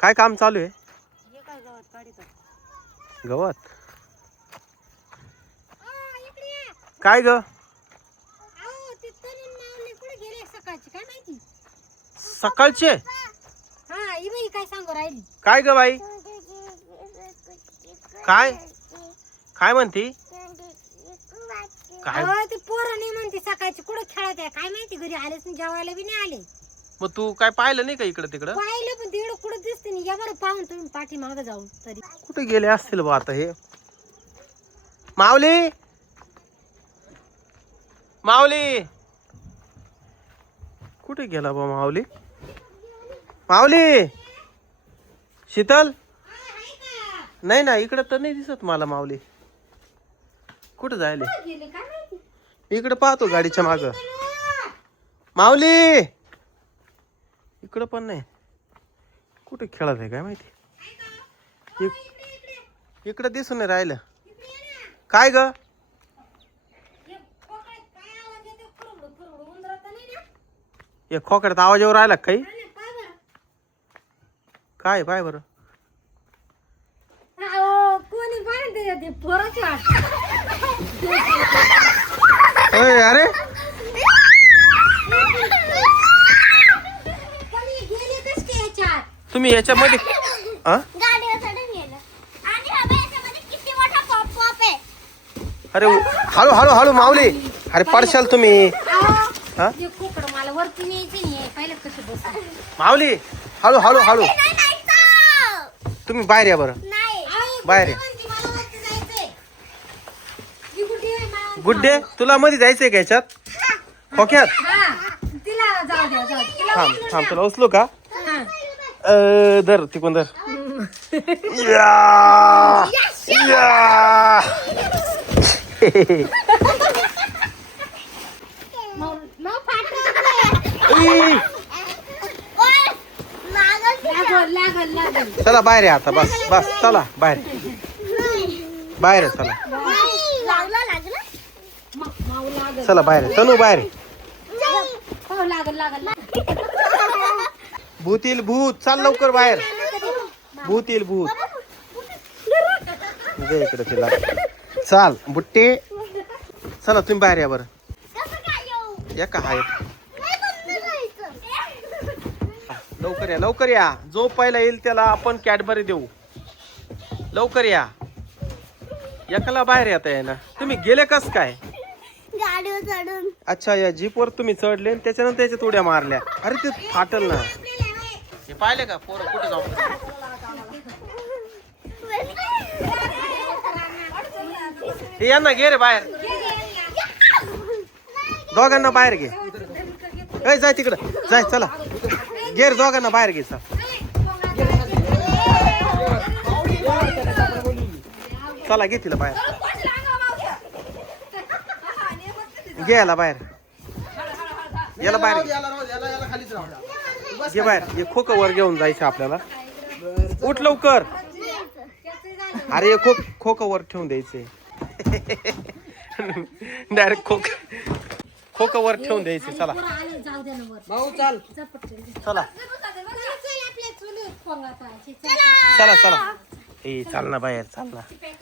काय काम चालू आहे? हे काय गवत काढित. गवत. काय ग? सकाळची काय माहिती. सकाळचे? हा ही बाई काय सांगू राहिली. काय ग बाई? काय काय म्हणती? काय अहो, ते पोरं नाही म्हणते सकाळची कुठं खेळत आहे काय माहिती. घरी आलेच नाही, जेवायला बी नाही आले. मग तू काय पाहिलं नाही का इकडं तिकडं? पाहिलं पण तिकडं कुठं दिसते नाही. या बरं पाहून तुम्ही पाठी मागं जाऊन तरी. कुठे गेले असतील बा आता हे? माऊली, माऊली कुठे गेला बा माऊली? माऊली, शीतल नाही ना, इकडं तर नाही दिसत मला माऊली. कुठं जायले? गेले काय माहिती. इकडे पाहतो गाडीच्या माग. माऊली इकडं पण नाही. कुठे खेळत आहे काय माहिती. इकडं दिसून नाही राहिलं. काय ग? हे खोकड्यात आवाज येऊ राहिला काही? काय पाय बरं. कोणी पाहिजे ते पोराची वाट. अरे गेले कस काय याच्यात. तुम्ही याच्यामध्ये अरे हळू हळू हळू माऊली. अरे पडशाल तुम्ही. हा? ते कोकड मला वरती न्यायचं नाही. पहिलं कसं बस. माऊली हळू हळू हळू. तुम्ही बाहेर या बरं. बाहेर या. गुड्डे तुला मध्ये जायचंय का याच्यात? खोक्यात? तिला जाऊ द्या जाऊ द्या. थांब थांब, तुला उचलू का? हा. धर तिकून धर. या! या! ई! लागल लागल. चला बाहेर या आता. बस बस चला बाहेर. बाहेर आहे, चला माऊ लागल. चला बाहेर आहे. तनू बाहेर आहे. हो लागल लागल. भूत येईल भूत. चाल लवकर बाहेर. भूत येईल भूत. दे इकडे तिला. चाल बुट्टे. चला तुम्ही बाहेर या बरं. या का आहेत. लवकर या लवकर या. जो पहिला येईल त्याला आपण कॅडबरी देऊ. लवकर या. एकाला बाहेर येता येईना. तुम्ही गेले कस काय? गाडीवर चढून. अच्छा, या जीपवर तुम्ही चढले आणि त्याच्यानंतर त्याच्यात उड्या मारल्या. अरे ते फाटल ना. हे पाहिले का पोरं कुठे जाऊ. हे यांना घे रे बाहेर. दोघांना बाहेर घे. ए जाय तिकडं जाय. चला घे रे दोघांना बाहेर घे. चला घे तिला बाहेर. घे याला बाहेर. याला बाहेर घे बाहेर. हे खोक वर घेऊन जायचं आपल्याला. उठ लवकर. अरे खोक वर ठेवून द्यायचे. डायरेक्ट खोक वर ठेवून द्यायचे. चला जाऊ द्या ना वर. भाऊ चाल. चला चला चला. ए चाल ना बाहेर. चाल ना.